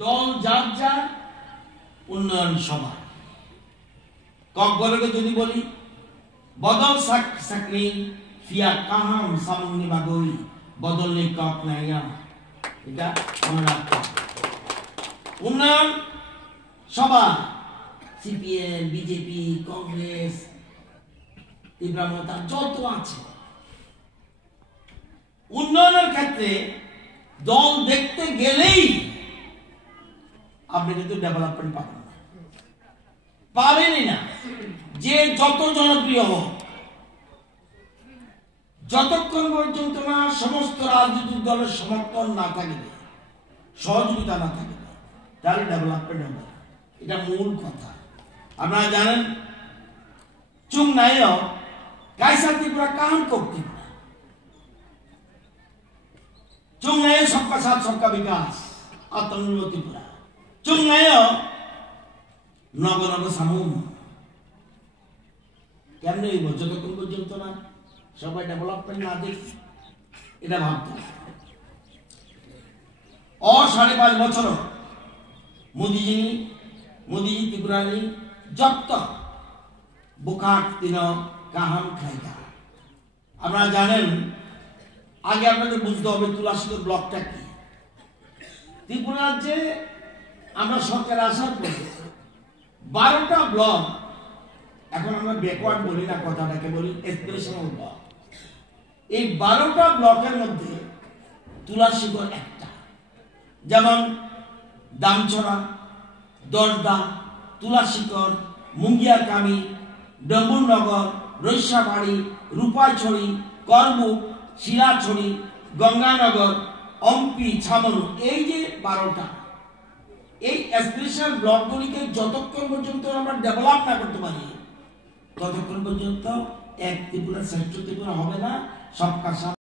দল যার যার উন্নয়ন সভা। ককবরকে যদি বলি বদল সাকনি ফিয়া কাহাম সামনি বাগই বদল নেই কক নাইয়া, এটা মনে রাখতে। উন্নয়ন সভা সিপিএম, বিজেপি, কংগ্রেস, তীব্রমতা যত আছে, উন্নয়নের ক্ষেত্রে দল দেখতে গেলেই আপনি কিন্তু ডেভেলপমেন্ট পাবেন না, পাবেনই না। যে যত জনপ্রিয় হোক, যতক্ষণ পর্যন্ত না সমস্ত রাজনৈতিক দলের সমর্থন না থাকবে, সহযোগিতা না থাকবে, তাহলে ডেভেলপমেন্ট হবে না। এটা মূল কথা। আপনারা জানেন চুংনাইও কাইসা ত্রিপুরা কাহান করতে চুংনাইও সবকা সাথ সবকা বিকাশ আত্মনির্ভর ত্রিপুরা। চুংনাইও নগ নগ সামুন কেমন হইব যতক্ষণ পর্যন্ত না সবাই ডেভেলপমেন্ট না দেখ, এটা ভাবতে। 5.5 বছর মোদীজি ত্রিপুরানি যত বুখাট তিন কাহাম খাইতা। আপনারা জানেন, আগে আপনাদের বুঝতে হবে তুলাসীগড় ব্লকটা কি। ত্রিপুরা রাজ্যে আমরা সরকার আসার পরে 12টা ব্লক, এখন আমরা ব্যাকওয়ার্ড বলি না, কথাটাকে বলি এসপিরেশনাল ব্লক। এই 12টা ব্লকের মধ্যে তুলাসীগড় একটা, যেমন দামছড়া, দরদা, তুলাসীগড়, মুঙ্গিয়াকামি, ডম্বুরনগর, রৈসাবাড়ি, রূপাইছড়ি, করবুক, শিলাছড়ি, গঙ্গানগর, অম্পি, ছামনু, এই যে 12টা, এই এসপিরেশনাল ব্লকগুলিকে যতক্ষণ পর্যন্ত আমরা ডেভেলপ না করতে পারি, ততক্ষণ পর্যন্ত এক ত্রিপুরা শ্রেষ্ঠ ত্রিপুরা হবে না। সবকা সাথ